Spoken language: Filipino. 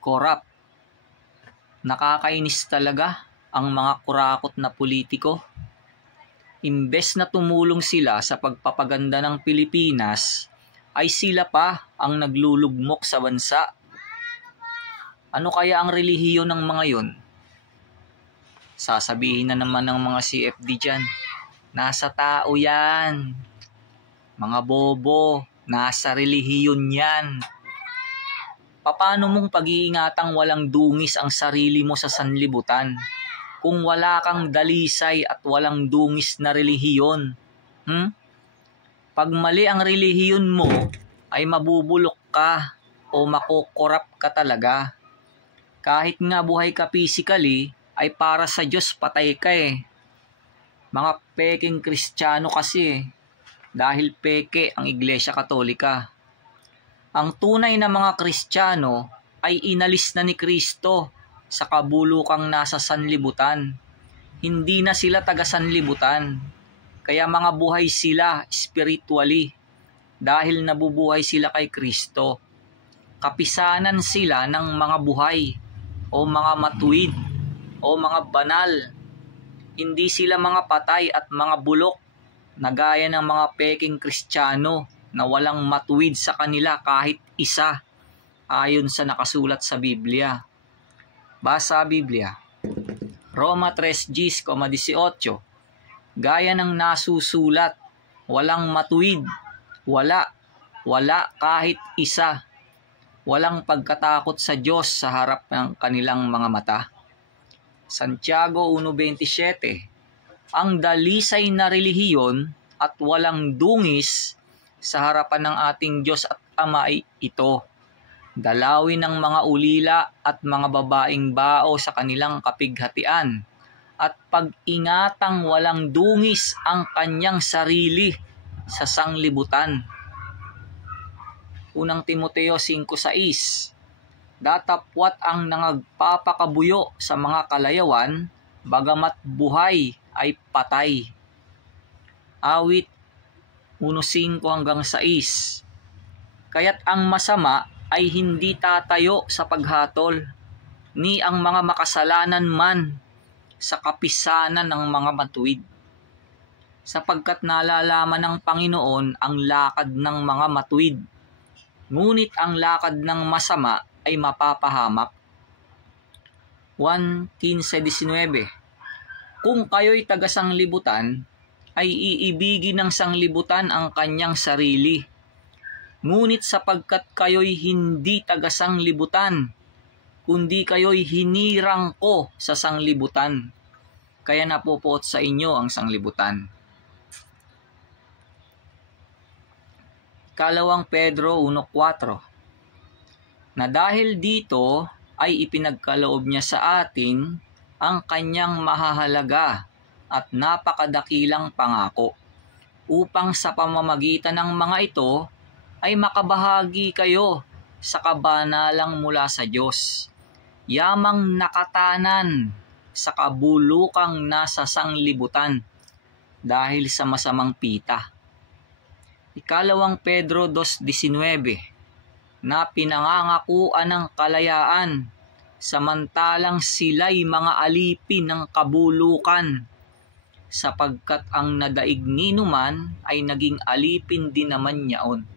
#corrupt. Nakakainis talaga ang mga kurakot na politiko. Imbes na tumulong sila sa pagpapaganda ng Pilipinas, ay sila pa ang naglulugmok sa bansa. Ano kaya ang relihiyon ng mga yon? Sasabihin na naman ng mga CFD dyan, nasa tao yan. Mga bobo, nasa relihiyon yan. Paano mong pag-iingatang walang dungis ang sarili mo sa sanlibutan kung wala kang dalisay at walang dungis na relihiyon? Pag mali ang relihiyon mo, ay mabubulok ka o makukorap ka talaga. Kahit nga buhay ka physically, ay para sa Diyos patay ka eh. Mga peking Kristiyano kasi dahil peke ang Iglesia Katolika. Ang tunay na mga Kristiyano ay inalis na ni Kristo sa kabulukang nasa sanlibutan. Hindi na sila taga sanlibutan. Kaya mga buhay sila spiritually dahil nabubuhay sila kay Kristo. Kapisanan sila ng mga buhay o mga matuwid o mga banal. Hindi sila mga patay at mga bulok na gaya ng mga peking Kristiyano na walang matuwid sa kanila kahit isa, ayon sa nakasulat sa Biblia. Basa Biblia, Roma 3:18, gaya ng nasusulat, walang matuwid, wala kahit isa, walang pagkatakot sa Diyos sa harap ng kanilang mga mata. Santiago 1:27, ang dalisay na relihiyon at walang dungis sa harapan ng ating Diyos at Ama ay ito, dalawin ng mga ulila at mga babaeng bao sa kanilang kapighatian, at pag-ingatang walang dungis ang kanyang sarili sa sanglibutan. Unang Timoteo 5:6, datapwat ang nangagpapakabuyo sa mga kalayawan, bagamat buhay ay patay. Awit 1:5-6, kaya't ang masama ay hindi tatayo sa paghatol, ni ang mga makasalanan man sa kapisanan ng mga matuwid. Sapagkat nalalaman ng Panginoon ang lakad ng mga matuwid, ngunit ang lakad ng masama ay mapapahamak. 1:15-19, kung kayo'y taga-sanglibutan, ay iibigin ng sanglibutan ang kanyang sarili. Ngunit sapagkat kayo'y hindi taga-sanglibutan, kundi kayo'y hinirang ko sa sanglibutan, kaya napupuot sa inyo ang sanglibutan. 2 Pedro 1:4, na dahil dito ay ipinagkaloob niya sa atin ang kanyang mahahalaga at napakadakilang pangako, upang sa pamamagitan ng mga ito ay makabahagi kayo sa kabanalang mula sa Diyos, yamang nakatanan sa kabulukang nasa sanglibutan dahil sa masamang pita. 2 Pedro 2:19, na pinangangakuan ng kalayaan, samantalang sila'y mga alipin ng kabulukan, sapagkat ang nadaig ninuman ay naging alipin din naman niyaon.